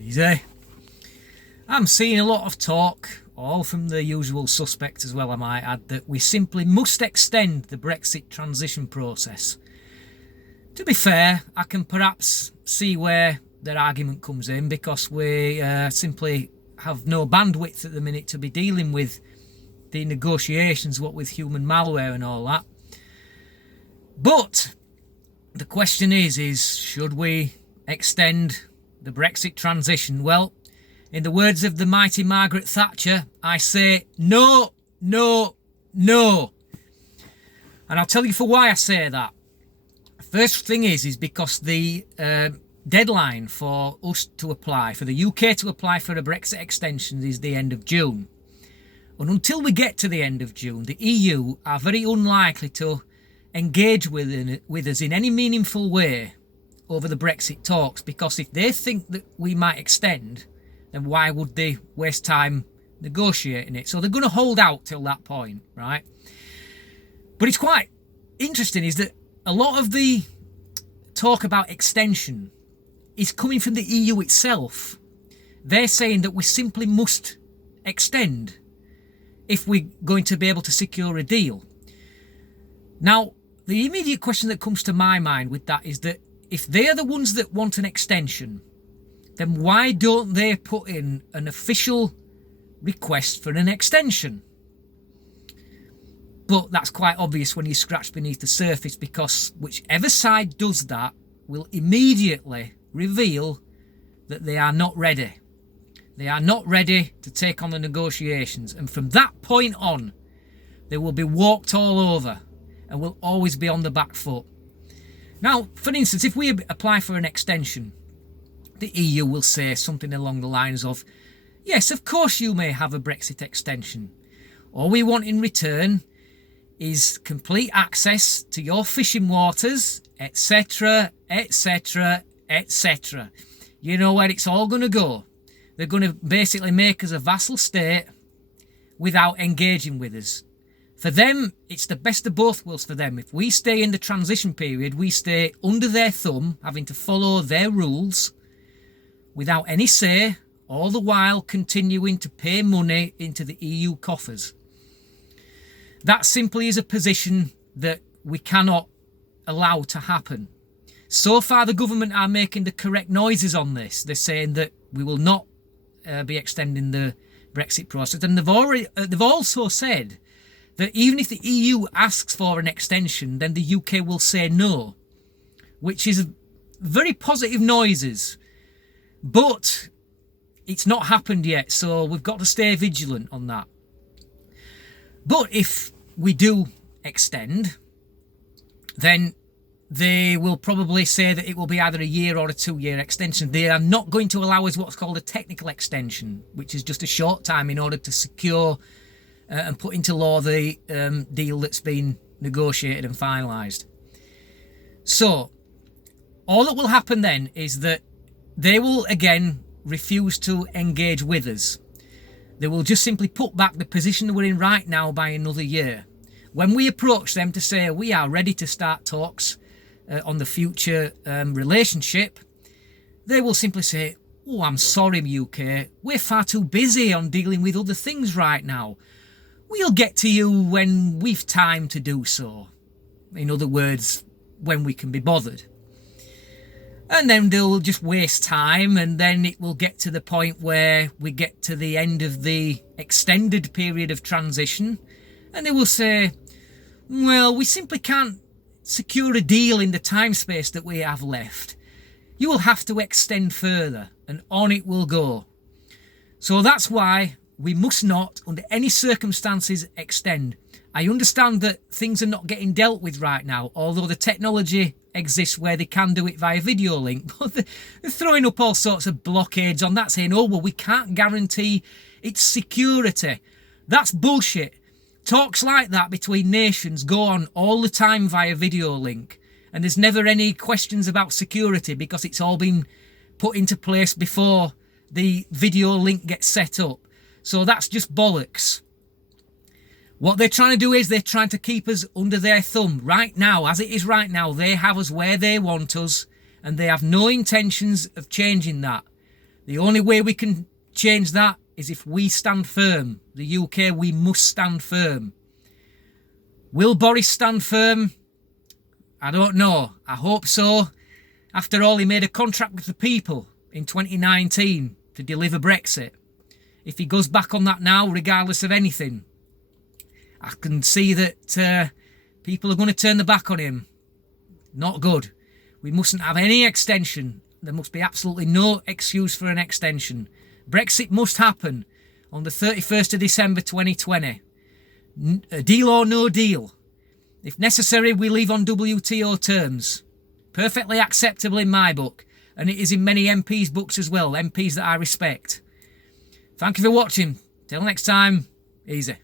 Easy. I'm seeing a lot of talk, all from the usual suspects as well, I might add, that we simply must extend the Brexit transition process. To be fair, I can perhaps see where their argument comes in, because we simply have no bandwidth at the minute to be dealing with the negotiations, what with human malware and all that. But the question is should we extend the Brexit transition? Well, in the words of the mighty Margaret Thatcher, I say no, no, no. And I'll tell you for why I say that. First thing is because the deadline for us to apply, for the UK to apply for a Brexit extension, is the end of June. And until we get to the end of June, the EU are very unlikely to engage with us in any meaningful way over the Brexit talks, because if they think that we might extend, then why would they waste time negotiating it? So they're going to hold out till that point, right? But it's quite interesting is that a lot of the talk about extension is coming from the EU itself. They're saying that we simply must extend if we're going to be able to secure a deal. Now, the immediate question that comes to my mind with that is that if they're the ones that want an extension, then why don't they put in an official request for an extension? But that's quite obvious when you scratch beneath the surface, because whichever side does that will immediately reveal that they are not ready. They are not ready to take on the negotiations. And from that point on, they will be walked all over and will always be on the back foot. Now, for instance, if we apply for an extension, the EU will say something along the lines of, yes, of course you may have a Brexit extension. All we want in return is complete access to your fishing waters, etc., etc., etc. You know where it's all going to go. They're going to basically make us a vassal state without engaging with us. For them, it's the best of both worlds for them. If we stay in the transition period, we stay under their thumb, having to follow their rules without any say, all the while continuing to pay money into the EU coffers. That simply is a position that we cannot allow to happen. So far, the government are making the correct noises on this. They're saying that we will not be extending the Brexit process. And they've also said that even if the EU asks for an extension, then the UK will say no, which is very positive noises. But it's not happened yet, so we've got to stay vigilant on that. But if we do extend, then they will probably say that it will be either a year or a 2-year extension. They are not going to allow us what's called a technical extension, which is just a short time in order to secure and put into law the deal that's been negotiated and finalised. So, all that will happen then is that they will again refuse to engage with us. They will just simply put back the position we're in right now by another year. When we approach them to say we are ready to start talks on the future relationship, they will simply say, oh, I'm sorry, UK, we're far too busy on dealing with other things right now. We'll get to you when we've time to do so. In other words, when we can be bothered. And then they'll just waste time, and then it will get to the point where we get to the end of the extended period of transition, and they will say, well, we simply can't secure a deal in the time space that we have left. You will have to extend further, and on it will go. So that's why we must not, under any circumstances, extend. I understand that things are not getting dealt with right now, although the technology exists where they can do it via video link, but they're throwing up all sorts of blockades on that, saying, oh, well, we can't guarantee its security. That's bullshit. Talks like that between nations go on all the time via video link, and there's never any questions about security because it's all been put into place before the video link gets set up. So that's just bollocks. What they're trying to do is they're trying to keep us under their thumb. Right now, as it is right now, they have us where they want us, and they have no intentions of changing that. The only way we can change that is if we stand firm. The UK, we must stand firm. Will Boris stand firm? I don't know. I hope so. After all, he made a contract with the people in 2019 to deliver Brexit. If he goes back on that now, regardless of anything, I can see that people are going to turn their back on him. Not good. We mustn't have any extension. There must be absolutely no excuse for an extension. Brexit must happen on the 31st of December 2020. A deal or no deal. If necessary, we leave on WTO terms. Perfectly acceptable in my book, and it is in many MPs' books as well, MPs that I respect. Thank you for watching. Till next time, easy.